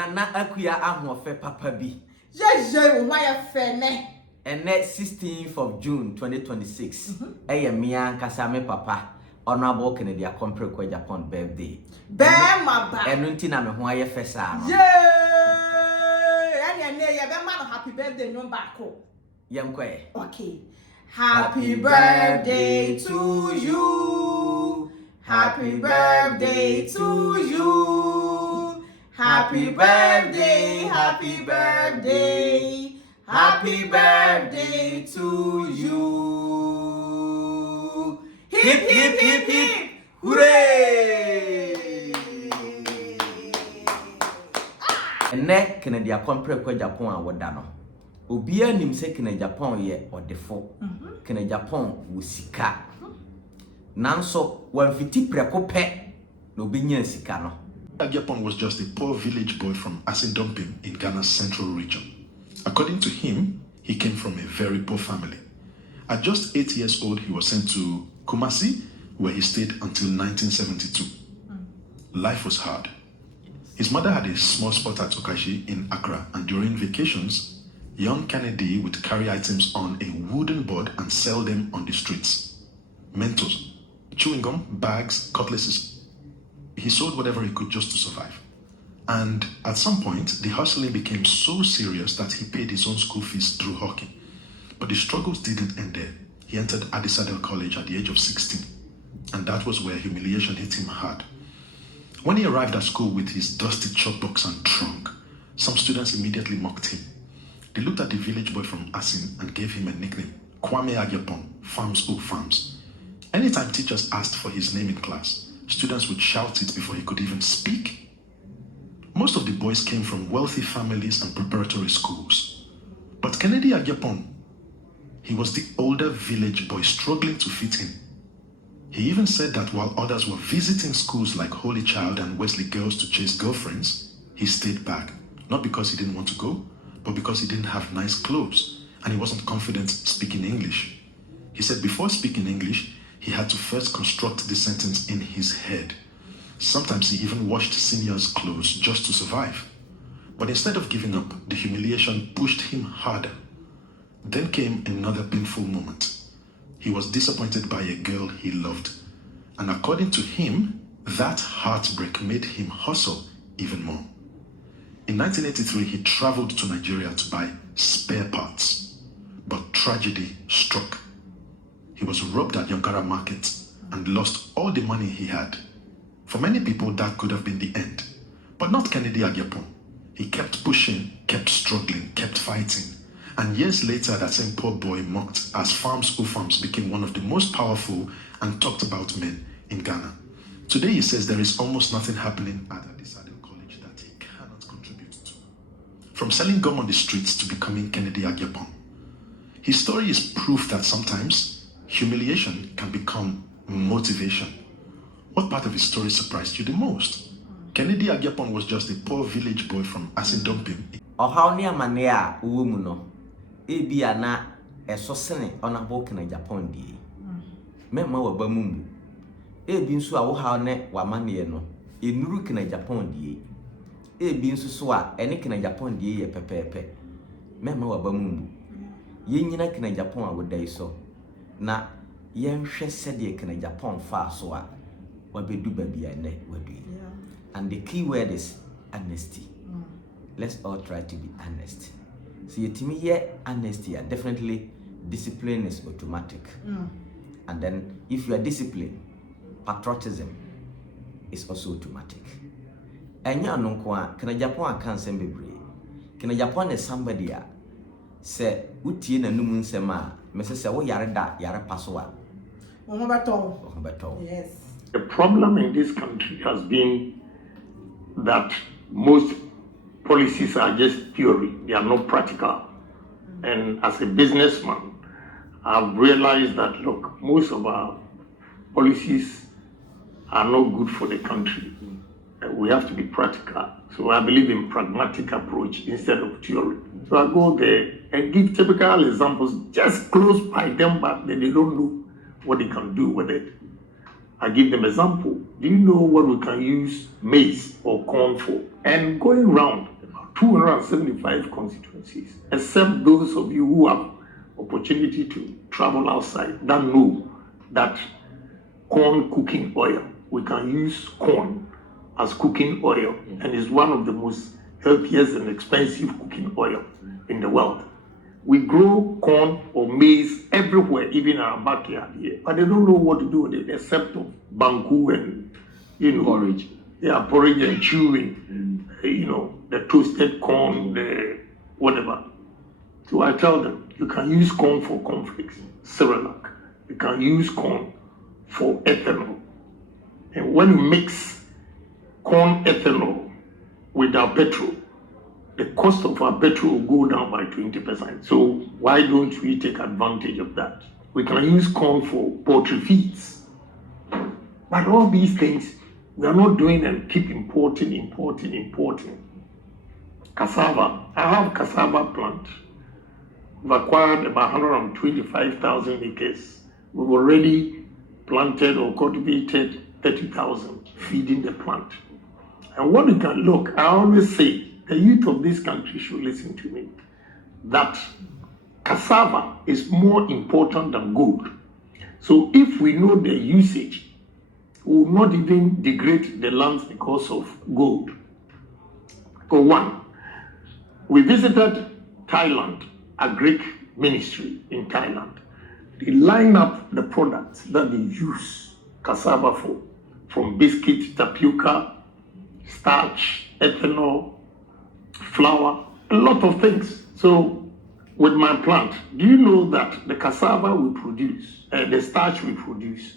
Nana akuya ahofe papa bi. Jeje why fene. And next 16th of June 2026. Eye me ankasa me papa. Honorable Kennedy Agyapong kwa Japan birthday. Bema ba. Enu nti na me ho aye fesa no. Anya ne ye be ma happy birthday no back. Yemkwe. Okay. Happy birthday to you. Happy birthday to you. Happy birthday, happy birthday. Happy birthday to you. Hip hip hip hip. Hooray! Ene Kennedy Agyapong kwa Japan awoda no. Obia nim se Kennedy Agyapong ye odefo. Kennedy Agyapong wo sika. Nanso wanfiti preko pe no benya sika no. Agyapong was just a poor village boy from Agyapong in Ghana's central region. According to him, he came from a very poor family. At just 8 years old, he was sent to Kumasi, where he stayed until 1972. Life was hard. His mother had a small spot at Okashi in Accra, and during vacations, young Kennedy would carry items on a wooden board and sell them on the streets. Mentos, chewing gum, bags, cutlasses. He sold whatever he could just to survive. And at some point, the hustling became so serious that he paid his own school fees through hawking. But the struggles didn't end there. He entered Adisadel College at the age of 16. And that was where humiliation hit him hard. When he arrived at school with his dusty chalkbox and trunk, some students immediately mocked him. They looked at the village boy from Asin and gave him a nickname, Kwame Agyapong, Farms O Farms. Anytime teachers asked for his name in class, students would shout it before he could even speak. Most of the boys came from wealthy families and preparatory schools. But Kennedy Agyapong, he was the older village boy struggling to fit in. He even said that while others were visiting schools like Holy Child and Wesley Girls to chase girlfriends, he stayed back, not because he didn't want to go, but because he didn't have nice clothes and he wasn't confident speaking English. He said before speaking English, he had to first construct the sentence in his head. Sometimes he even washed seniors' clothes just to survive. But instead of giving up, the humiliation pushed him harder. Then came another painful moment. He was disappointed by a girl he loved. And according to him, that heartbreak made him hustle even more. In 1983, he traveled to Nigeria to buy spare parts. But tragedy struck. He was robbed at Yankara Market and lost all the money he had. For many people, that could have been the end. But not Kennedy Agyapong. He kept pushing, kept struggling, kept fighting. And years later, that same poor boy mocked as Farms O Farms became one of the most powerful and talked about men in Ghana. Today, he says there is almost nothing happening at Adisadel College that he cannot contribute to. From selling gum on the streets to becoming Kennedy Agyapong. His story is proof that sometimes humiliation can become motivation. What part of his story surprised you the most? Kennedy Agyapong was just a poor village boy from Agyapong. Ohaw ne amane a wo mu no. Ebia na esosene Honorable Kennedy Agyapong die. Memma wa ba mu. Ebi nso a wo haw ne wa mane no. Enuru Kennedy Agyapong die. Ebi nso so a ene Kennedy Agyapong die ye pepepe. Memma wa ba mu. Yenyina Kennedy Agyapong a wo dai so. Na yenhwe sede Kennedy Agyapong fa so a wabedu babia ne wadu. And the key word is honesty. Let's all try to be honest. So yetimi ye honesty, definitely discipline is automatic. And then if you are disciplined, patriotism is also automatic. Enya no kwa Kennedy Agyapong aka nsem bebre. Kennedy Agyapong is somebody a se utie nanum nsem a mese se wo yare da yare paso a. Yes. The problem in this country has been that most policies are just theory, they are not practical. And as a businessman, I've realized that, look, most of our policies are not good for the country. We have to be practical. So I believe in pragmatic approach instead of theory. So I go there and give typical examples just close by them, but they don't know what they can do with it. I give them example. Do you know what we can use maize or corn for? And going around about 275 constituencies, except those of you who have opportunity to travel outside that know that corn cooking oil, we can use corn as cooking oil, and is one of the most healthiest and expensive cooking oil in the world. We grow corn or maize everywhere, even in our backyard here, but they don't know what to do with it except of banku and Porridge. Yeah, porridge and chewing, the toasted corn, the whatever. So I tell them, you can use corn for cornflakes, Cerelac. You can use corn for ethanol. And when you mix corn ethanol with our petrol, the cost of our petrol will go down by 20%. So why don't we take advantage of that? We can use corn for poultry feeds. But all these things, we are not doing and keep importing. Cassava. I have cassava plant. We've acquired about 125,000 acres. We've already planted or cultivated 30,000, feeding the plant. And what you can look, I always say, the youth of this country should listen to me, that cassava is more important than gold. So if we know the usage, we will not even degrade the lands because of gold. For one, we visited Thailand, a Greek ministry in Thailand. They line up the products that they use cassava for, from biscuit, tapioca, starch, ethanol, flour, a lot of things. So with my plant, do you know that the cassava we produce, the starch we produce,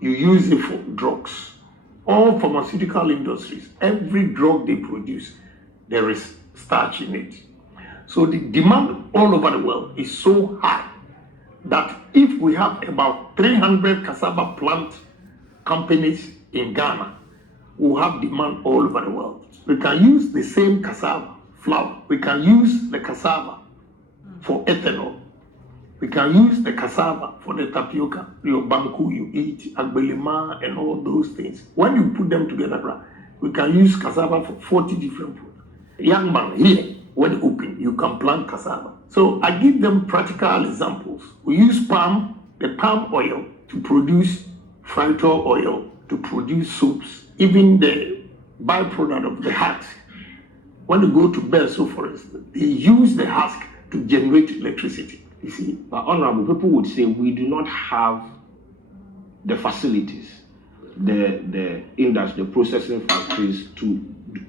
you use it for drugs. All pharmaceutical industries, every drug they produce, there is starch in it. So the demand all over the world is so high that if we have about 300 cassava plant companies in Ghana, we'll have demand all over the world. We can use the same cassava flour. We can use the cassava for ethanol. We can use the cassava for the tapioca, your banku you eat, agbelima, and all those things. When you put them together, we can use cassava for 40 different foods. Young man, here, when open, you can plant cassava. So I give them practical examples. We use the palm oil to produce frito oil, to produce soaps, even the byproduct of the husk. When you go to bed, so for instance, they use the husk to generate electricity. You see, but honorable, people would say we do not have the facilities, the industry, the processing factories to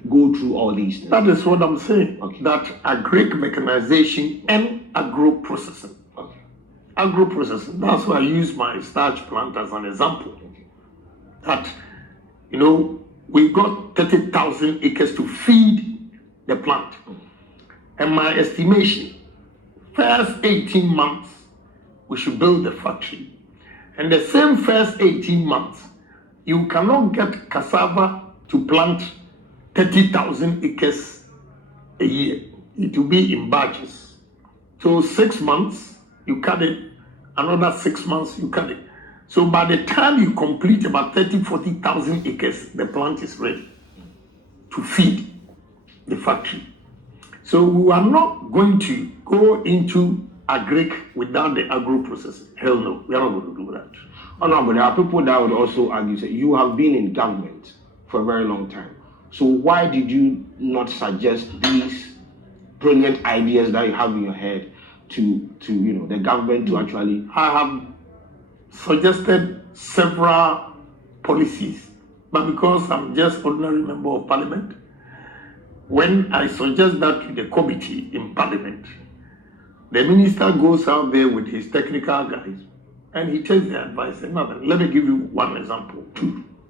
go through all these things. That is what I'm saying. Okay. That agric mechanization and agro-processing. Okay. Agro-processing. That's why I use my starch plant as an example. Okay. That, we've got 30,000 acres to feed the plant. And my estimation, first 18 months, we should build the factory. And the same first 18 months, you cannot get cassava to plant 30,000 acres a year. It will be in batches. So 6 months, you cut it. Another 6 months, you cut it. So by the time you complete about 40,000 acres, the plant is ready to feed the factory. So we are not going to go into agric without the agro-processing. Hell no, we are not going to do that. Honorable, there are people that would also argue that you have been in government for a very long time. So why did you not suggest these brilliant ideas that you have in your head to the government to actually? I have suggested several policies, but because I'm just ordinary member of parliament, when I suggest that to the committee in parliament, the minister goes out there with his technical guys and he takes the advice. Another. Let me give you one example.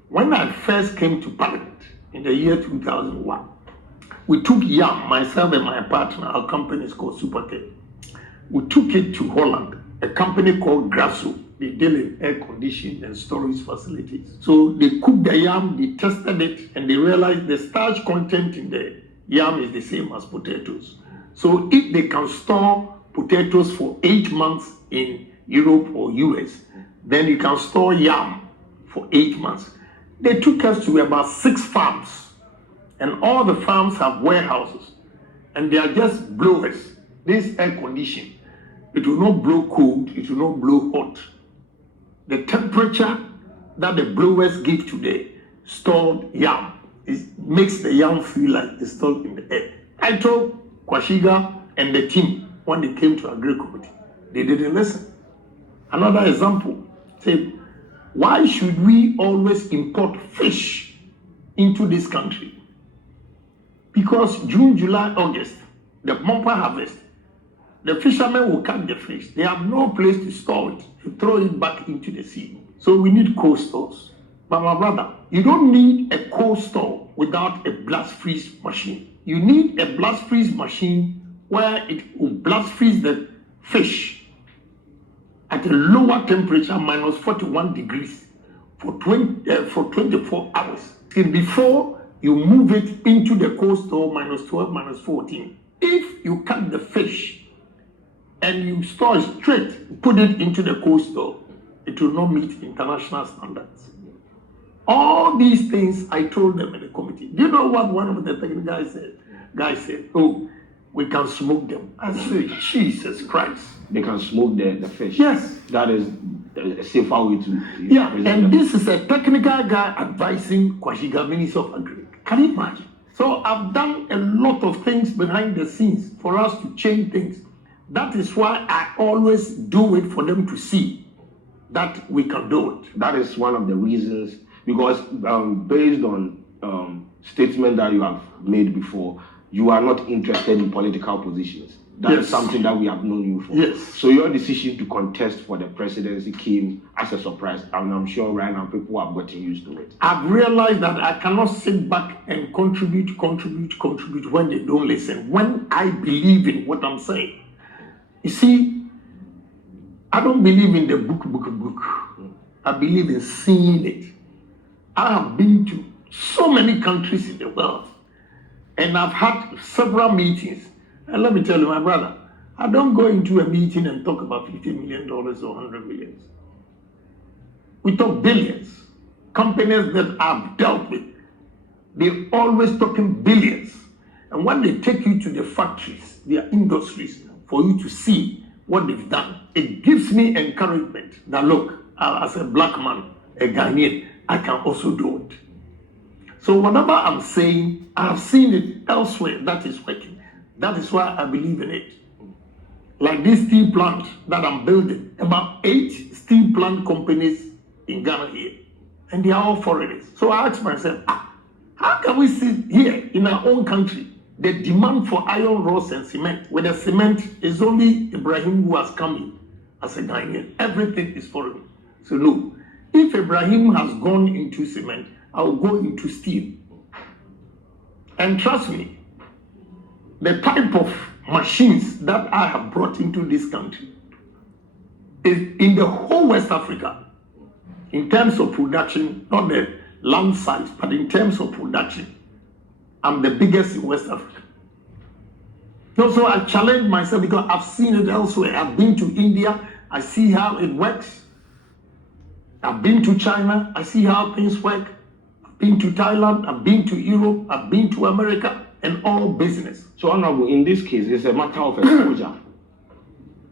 When I first came to parliament in the year 2001, we took yam, myself and my partner, our company is called Supertech. We took it to Holland, a company called Grasso. They deal in air conditioning and storage facilities. So they cooked the yam, they tested it, and they realized the starch content in the yam is the same as potatoes. So if they can store potatoes for 8 months in Europe or US, then you can store yam for 8 months. They took us to about 6 farms, and all the farms have warehouses, and they are just blowers. This air condition, it will not blow cold, it will not blow hot. The temperature that the blowers give to the stored yam, it makes the yam feel like it's stored in the air. I told Kwashiga and the team when they came to Agri Committee, they didn't listen. Another example, say, why should we always import fish into this country? Because June, July, August, the bumper harvest, the fishermen will catch the fish. They have no place to store it, to throw it back into the sea. So we need cold stores. But my brother, you don't need a cold store without a blast freeze machine. You need a blast freeze machine where it will blast freeze the fish at a lower temperature, minus 41 degrees, for 24 hours. And before you move it into the cold store, minus 12, minus 14. If you cut the fish and you store it straight, put it into the cold store, it will not meet international standards. All these things I told them in the committee. Do you know what one of the technical guys said? Guy said, oh, we can smoke them. I said, Jesus Christ. They can smoke the fish. Yes. That is a safer way to yeah, and this is a technical guy advising Kwashiga, Minister of Agri. Can you imagine? So I've done a lot of things behind the scenes for us to change things. That is why I always do it for them to see that we can do it. That is one of the reasons, because based on statement that you have made before, you are not interested in political positions. That is something that we have known you for. Yes. So your decision to contest for the presidency came as a surprise, and I'm sure right now people have gotten used to it. I've realized that I cannot sit back and contribute when they don't listen. When I believe in what I'm saying. You see, I don't believe in the book. I believe in seeing it. I have been to so many countries in the world, and I've had several meetings. And let me tell you, my brother, I don't go into a meeting and talk about $50 million or $100 million. We talk billions. Companies that I've dealt with, they're always talking billions. And when they take you to the factories, their industries, for you to see what they've done, it gives me encouragement that, look, as a black man, a Ghanaian, I can also do it. So whatever I'm saying, I've seen it elsewhere that is working. That is why I believe in it. Like this steel plant that I'm building, about 8 steel plant companies in Ghana here, and they are all foreigners. So I asked myself, how can we sit here in our own country, the demand for iron rods and cement, where the cement is only Ibrahim who has come in as a Ghanaian. Everything is foreign. So no, if Ibrahim has gone into cement, I will go into steel. And trust me, the type of machines that I have brought into this country is in the whole West Africa, in terms of production, not the land size, but in terms of production, I'm the biggest in West Africa. So I challenge myself because I've seen it elsewhere. I've been to India, I see how it works. I've been to China, I see how things work. I've been to Thailand, I've been to Europe, I've been to America, and all business. So Honorable, in this case, it's a matter of exposure.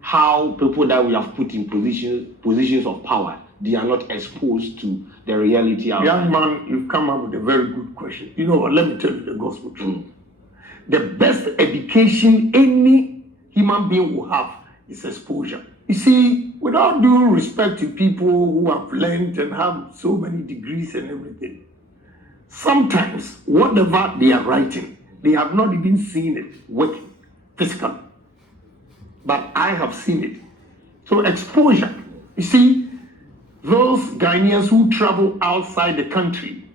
How people that we have put in positions of power, they are not exposed to the reality out there. Young man, you've come up with a very good question. You know what, let me tell you the gospel truth. The best education any human being will have is exposure. You see, with all due respect to people who have learned and have so many degrees and everything, sometimes whatever they are writing, they have not even seen it working physically. But I have seen it. So exposure. You see, those Ghanaians who travel outside the country,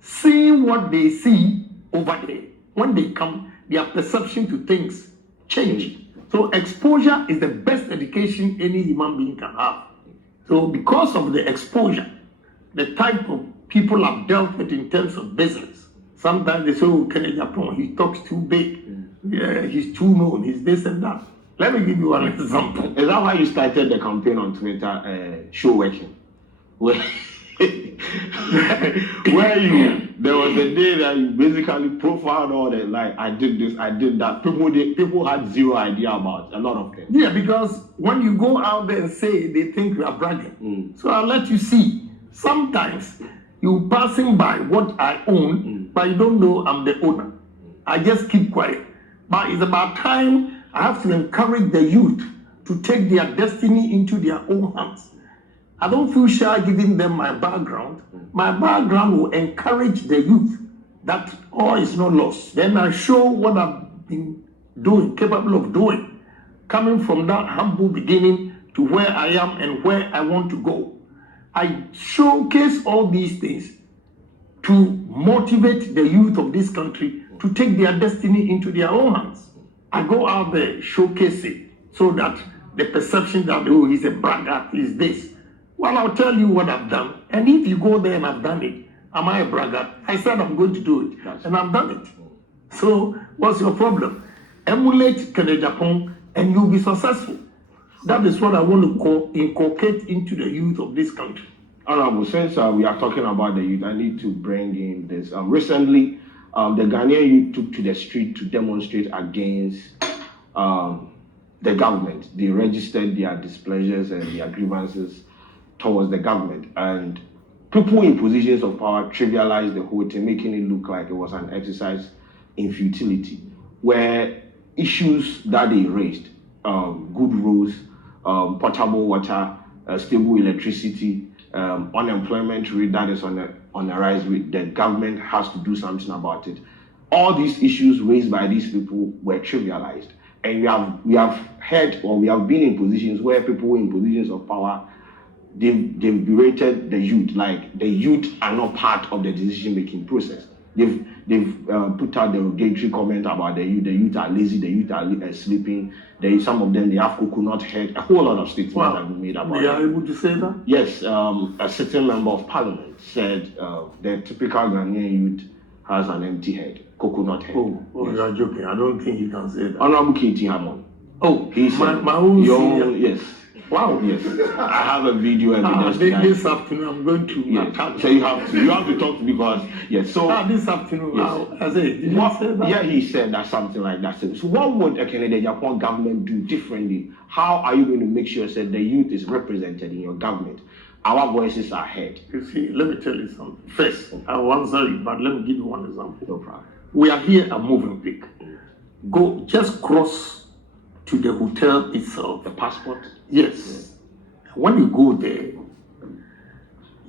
seeing what they see over there, when they come, their perception to things change. So exposure is the best education any human being can have. So because of the exposure, the type of people I've dealt with in terms of business, sometimes they say, oh, Agyapong, he talks too big. Yeah, he's too known, he's this and that. Let me give you an example. Is that why you started the campaign on Twitter, show working? Where there was a day that you basically profiled all that, like, I did this, I did that. People had zero idea about a lot of things. Yeah, because when you go out there and say, they think you are bragging. So I'll let you see. Sometimes you passing by what I own, but you don't know I'm the owner. I just keep quiet. But it's about time I have to encourage the youth to take their destiny into their own hands. I don't feel shy giving them my background. My background will encourage the youth that all is not lost. Then I show what I've been doing, capable of doing, coming from that humble beginning to where I am and where I want to go. I showcase all these things to motivate the youth of this country to take their destiny into their own hands. I go out there, showcase it, so that the perception that, oh, he's a braggart, is this. Well, I'll tell you what I've done. And if you go there and I've done it, am I a braggart? I said I'm going to do it, and I've done it. So what's your problem? Emulate Agyapong and you'll be successful. That is what I want to inculcate into the youth of this country. Honorable, since we are talking about the youth, I need to bring in this. Recently, the Ghanaian youth took to the street to demonstrate against the government. They registered their displeasures and their grievances towards the government. And people in positions of power trivialized the whole thing, making it look like it was an exercise in futility, where issues that they raised, good roads, potable water, stable electricity, unemployment rate that is on the rise rate, the government has to do something about it. All these issues raised by these people were trivialized. And we have heard, or we have been in positions where people in positions of power, they've berated the youth, like the youth are not part of the decision-making process. They've put out derogatory comment about the youth are lazy, the youth are sleeping. Some of them, they have coconut head. A whole lot of statements have been made about it. They are able to say that? Yes, a sitting member of parliament said the typical Ghanaian youth has an empty head, coconut head. Oh, yes. You are joking. I don't think he can say that. Honorable K.T. Hammond. Oh, he said, my own senior. Yes. Wow. Yes. I have a video evidence. This afternoon I'm going to yes. So you have to talk to me because yes. So this afternoon, yes. I say, did you say that? Yeah, he said that something like that. So what would a Canadian Agyapong government do differently? How are you going to make sure that the youth is represented in your government? Our voices are heard. You see, let me tell you something. First, I will answer you, but let me give you one example. No problem. We are here at Movenpick. Go, just cross to the hotel itself. The passport? Yes. When you go there,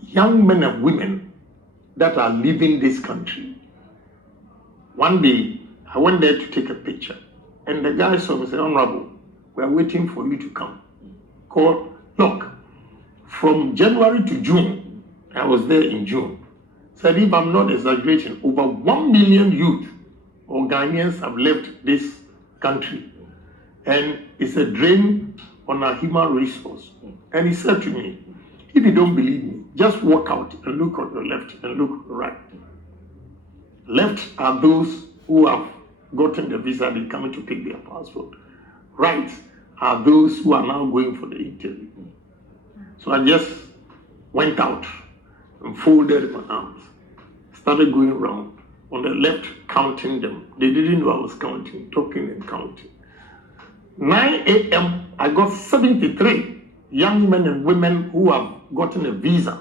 young men and women that are leaving this country. One day, I went there to take a picture, and the guy saw me and said, Honorable, we are waiting for you to come. Call, look, from January to June, I was there in June, said if I'm not exaggerating, over 1 million youth or Ghanaians have left this country. And it's a drain on our human resource. And he said to me, if you don't believe me, just walk out and look on your left and look right. Left are those who have gotten the visa, they're coming to pick their passport. Right are those who are now going for the interview. So I just went out and folded my arms, started going around on the left, counting them. They didn't know I was counting, talking and counting. 9 a.m., I got 73 young men and women who have gotten a visa.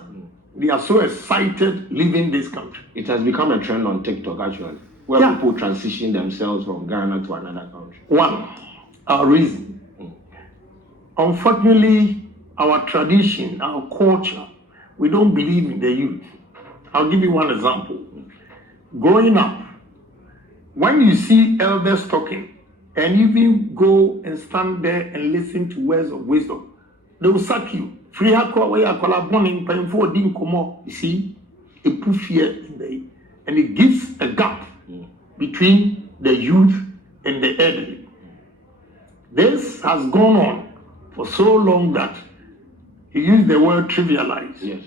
They are so excited leaving this country. It has become a trend on TikTok, actually, where people transition themselves from Ghana to another country. One, our reason. Unfortunately, our tradition, our culture, we don't believe in the youth. I'll give you one example. Growing up, when you see elders talking, and even go and stand there and listen to words of wisdom, they will sack you. You see, it puts fear in there, and it gives a gap between the youth and the elderly. This has gone on for so long that you use the word trivialize. Yes.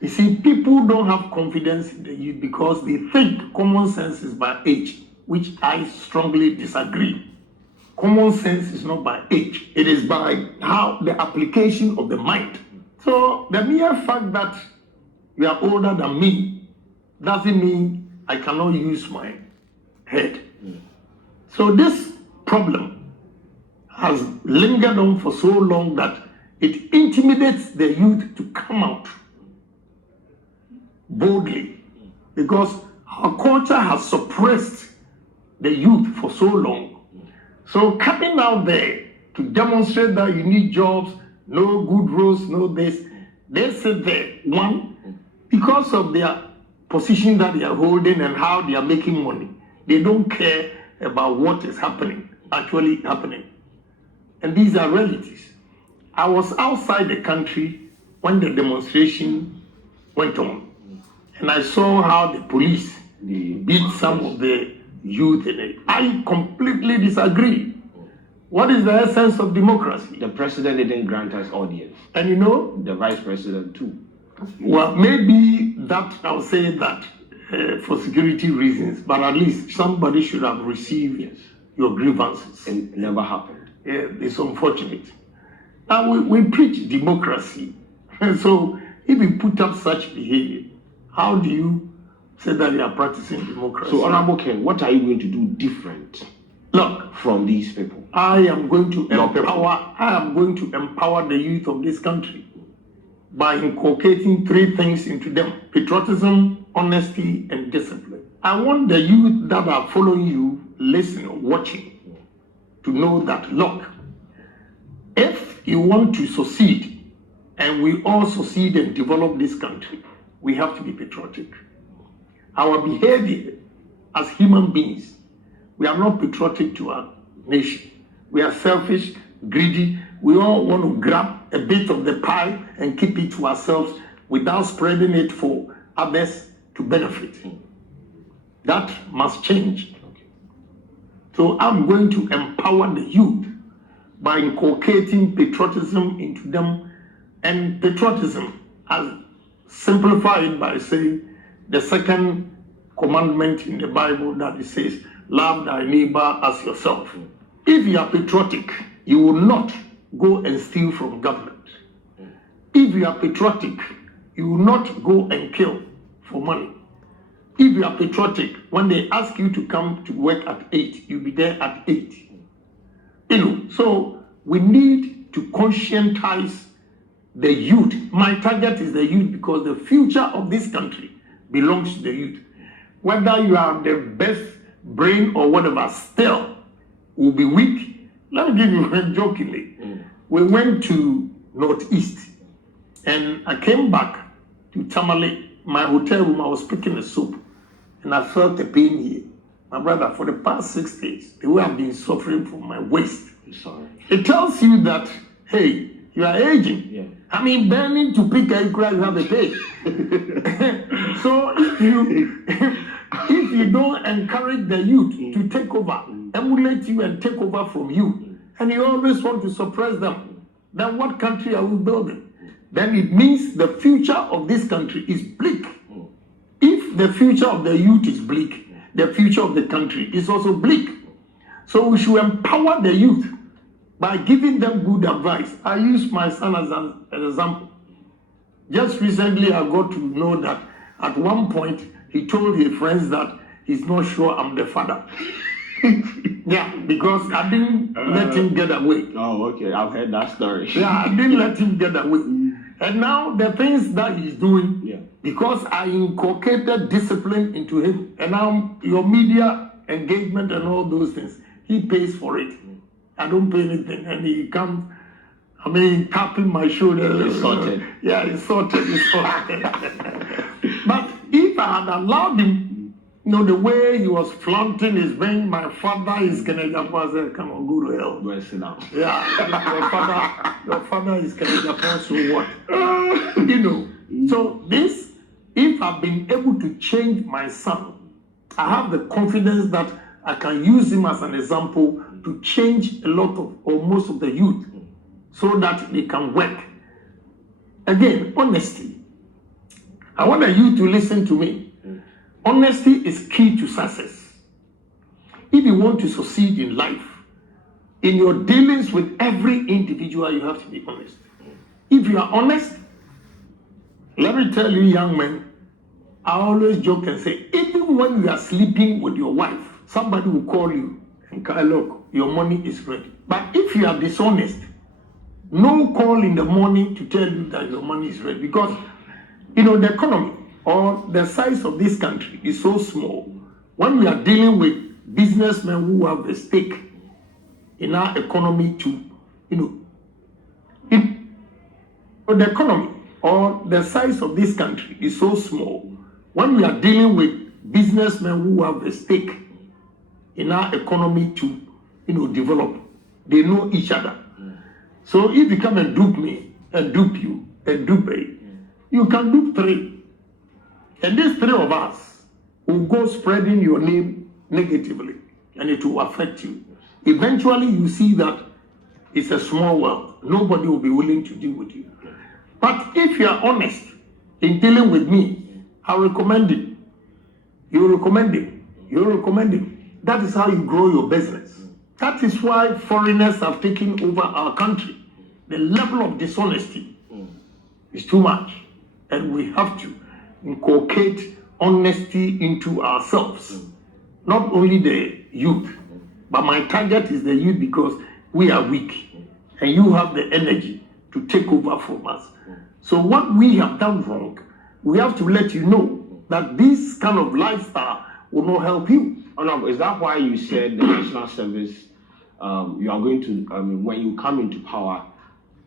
You see, people don't have confidence in the youth because they think common sense is by age, which I strongly disagree. Common sense is not by age. It is by how the application of the mind. So the mere fact that you are older than me, doesn't mean I cannot use my head. So this problem has lingered on for so long that it intimidates the youth to come out boldly, because our culture has suppressed the youth for so long. So coming out there to demonstrate that you need jobs, no good roads, no this, they sit there, one, because of their position that they are holding and how they are making money. They don't care about what is happening, actually happening. And these are realities. I was outside the country when the demonstration went on, and I saw how the police beat some of the youth in it. I completely disagree. What is the essence of democracy? The president didn't grant us audience. And you know, The vice president too. well, maybe that I'll say that for security reasons, but at least somebody should have received your grievances. And it never happened. Yeah, it's unfortunate. Now we preach democracy, so if you put up such behavior, how do you say that you are practicing democracy? So, Honorable Ken, what are you going to do different Look, from these people? I am going to Your people. empower the youth of this country by inculcating three things into them: patriotism, honesty, and discipline. I want the youth that are following you, listening, watching, to know that, look, if you want to succeed, and we all succeed and develop this country, we have to be patriotic. Our behavior as human beings, we are not patriotic to our nation. We are selfish, greedy. We all want to grab a bit of the pie and keep it to ourselves without spreading it for others to benefit. That must change. So I'm going to empower the youth by inculcating patriotism into them. And patriotism, I'll simplify it by saying the second commandment in the Bible that it says, love thy neighbor as yourself. If you are patriotic, you will not go and steal from government. If you are patriotic, you will not go and kill for money. If you are patriotic, when they ask you to come to work at 8, you'll be there at 8. You know, so we need to conscientize the youth. My target is the youth because the future of this country belongs to the youth. Whether you are the best brain or whatever, still will be weak. Let me give you jokingly. We went to Northeast and I came back to Tamale, my hotel room. I was picking a soup and I felt the pain here. My brother, for the past 6 days, the way I've been suffering from my waist. Sorry. It tells you that, hey, you are aging. Yeah. I mean, burning to pick a cry, you have a pain. So if you don't encourage the youth to take over, emulate you and take over from you, and you always want to suppress them, then what country are we building? Then it means the future of this country is bleak. If the future of the youth is bleak, the future of the country is also bleak. So we should empower the youth by giving them good advice. I use my son as an example. Just recently, I got to know that at one point, he told his friends that he's not sure I'm the father. Yeah, because I didn't let him get away. Oh, okay. I've heard that story. Yeah, I didn't let him get away. And now the things that he's doing, because I inculcated discipline into him, and now your media engagement and all those things, he pays for it. I don't pay anything, and he comes, I mean, tapping my shoulder. It's sorted. Yeah, it's sorted, it's sorted. But if I had allowed him, you know, the way he was flaunting his being, my father is Agyapong, I said, come on, go to hell. Go and sit down. Yeah, your father is Agyapong, so what? You know, so this, if I've been able to change my son, I have the confidence that I can use him as an example to change a lot of, or most of the youth, so that they can work. Again, honesty. I want the youth to listen to me. Honesty is key to success. If you want to succeed in life, in your dealings with every individual, you have to be honest. If you are honest, Let me tell you, young men, I always joke and say, even when you are sleeping with your wife, somebody will call you and say, look, your money is ready. But if you are dishonest, no call in the morning to tell you that your money is ready, because the economy or the size of this country is so small. When we are dealing with businessmen who have a stake in our economy to, the economy or the size of this country is so small. When we are dealing with businessmen who have a stake in our economy to, develop, they know each other. So if you come and dupe me, and dupe you, and dupe me, you can dupe three. And these three of us will go spreading your name negatively, and it will affect you. Eventually, you see that it's a small world. Nobody will be willing to deal with you. But if you are honest in dealing with me, I recommend it. You recommend it. You recommend it. That is how you grow your business. That is why foreigners have taken over our country. The level of dishonesty is too much. And we have to inculcate honesty into ourselves. Not only the youth, but my target is the youth because we are weak. And you have the energy to take over from us. So what we have done wrong, we have to let you know that this kind of lifestyle will not help you. Honorable, is that why you said the national service, you are going to, when you come into power,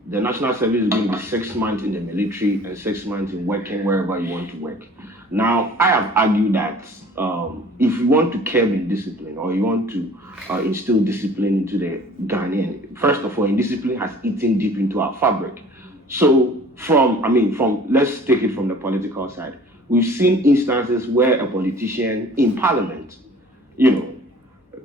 the national service is going to be 6 months in the military and 6 months in working wherever you want to work. Now, I have argued that if you want to curb indiscipline or you want to instill discipline into the Ghanaian, first of all, indiscipline has eaten deep into our fabric. So let's take it from the political side. We've seen instances where a politician in parliament,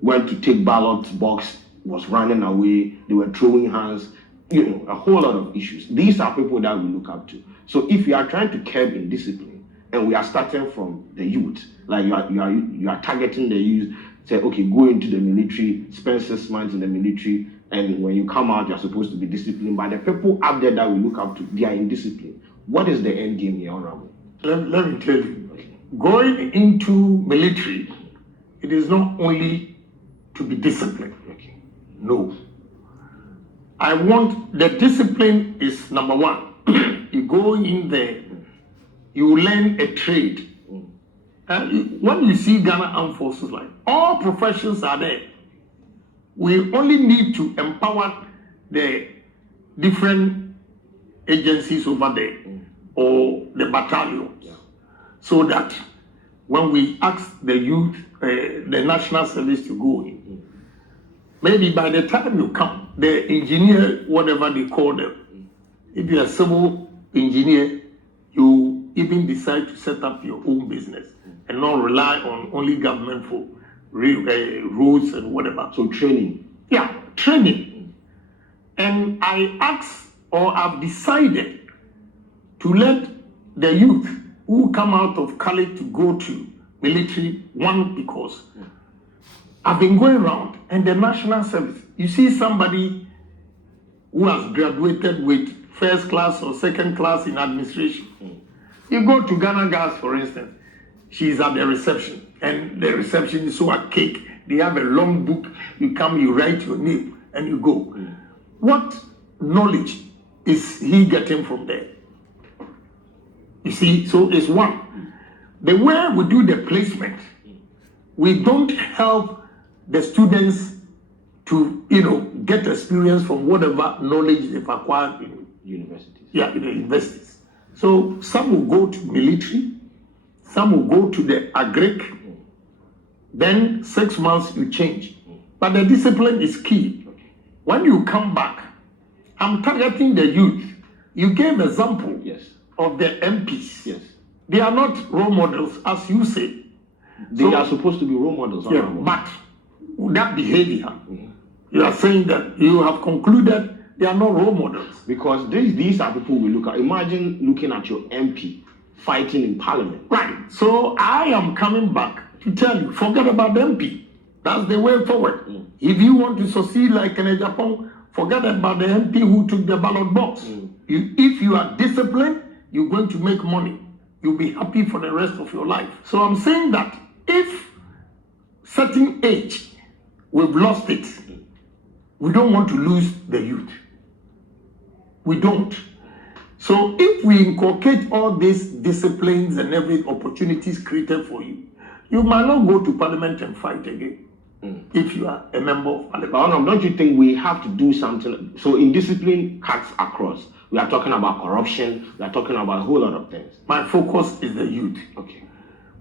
went to take ballot box, was running away, they were throwing hands, a whole lot of issues. These are people that we look up to. So if you are trying to curb indiscipline, and we are starting from the youth, like you are targeting the youth, say, okay, go into the military, spend 6 months in the military, and when you come out, you're supposed to be disciplined. But the people out there that we look up to, they are indisciplined. What is the end game here, Honorable? Let me tell you, going into military, it is not only to be disciplined. Okay. No. I want, the discipline is number one. You go in there, you learn a trade. And when you see Ghana Armed Forces, like all professions are there. We only need to empower the different agencies over there or the battalions, so that when we ask the youth, the national service to go in, maybe by the time you come, the engineer, whatever they call them, if you're a civil engineer, you even decide to set up your own business and not rely on only government for roads and whatever. So training. Yeah, training. And I asked, or I've decided to let the youth who come out of college to go to military, one, because I've been going around and the national service, you see somebody who has graduated with first class or second class in administration. You go to Ghana Gas, for instance, she's at the reception, and the reception is so archaic. They have a long book. You come, you write your name, and you go. What knowledge is he getting from there? You see, so it's one. The way we do the placement, we don't help the students to, get experience from whatever knowledge they've acquired in universities. Yeah, in the universities. So some will go to military, some will go to the agric, then 6 months you change. But the discipline is key. When you come back, I'm targeting the youth. You gave example of the MPs. Yes. They are not role models, as you say. They are supposed to be role models. Yeah, but that behavior, you are saying that you have concluded they are not role models. Because these are people we look at. Imagine looking at your MP fighting in parliament. Right. So I am coming back to tell you, forget about the MP. That's the way forward. If you want to succeed like in Agyapong, forget about the MP who took the ballot box. If you are disciplined you're going to make money. You'll be happy for the rest of your life. So I'm saying that if certain age, we've lost it, we don't want to lose the youth. We don't. So if we inculcate all these disciplines and every opportunities created for you, you might not go to parliament and fight again. If you are a member of parliament. Don't you think we have to do something? So in discipline cuts across. We are talking about corruption. We are talking about a whole lot of things. My focus is the youth. Okay.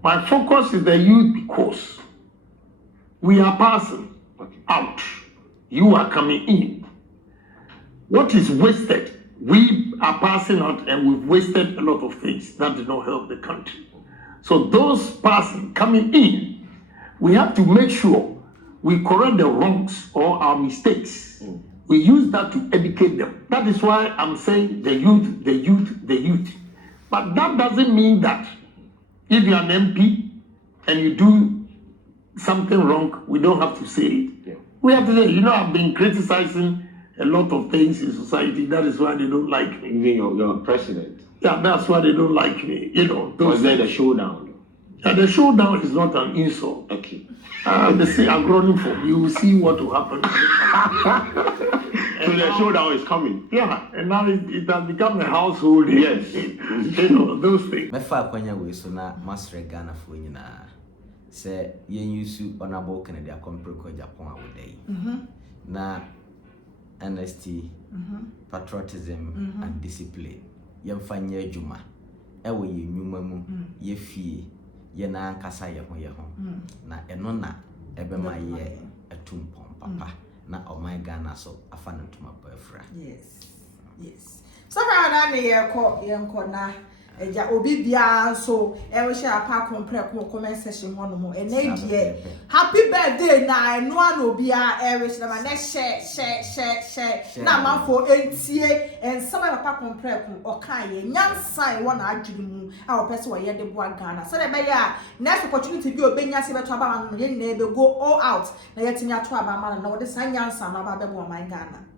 My focus is the youth because we are passing out. You are coming in. What is wasted? We are passing out and we've wasted a lot of things that did not help the country. So those passing, coming in, we have to make sure we correct the wrongs or our mistakes. We use that to educate them. That is why I'm saying the youth, the youth, the youth. But that doesn't mean that if you're an MP and you do something wrong, we don't have to say it. Yeah. We have to say, I've been criticizing a lot of things in society. That is why they don't like me. Even your president. Yeah, that's why they don't like me. Was there the showdown? Yeah, the showdown is not an insult. Okay. They say acronym. You will see what will happen. So the showdown is coming. Yeah, and now it has become a household. Yes. Those things. Mefa kwanya we so na Master Ghana fo nyina se yen yusu honorable Kennedy Akompreko Agyapong awodai. Na honesty, patriotism and discipline. Yemfa nya adwuma ewo ye nnwuma mu ye fie ye na ankasa ye ho na eno na ebema ye atumpom papa na oman Ghana so afa no tuma bafra. Yes so na ye ko na eja obi bia so e we share apa kompreko comment section ho no mo enedie happy birthday na eno an obi a e we share ma na share na manfo entie ensama apa kompreko okan ye nyansan wo na adwiri mu a opese wo ye de bo Ghana so de be ya next opportunity bi obenya se beto aba no ye na be go all out na yetimi ato aba ma na wo de san nyansan na aba be bo man Ghana.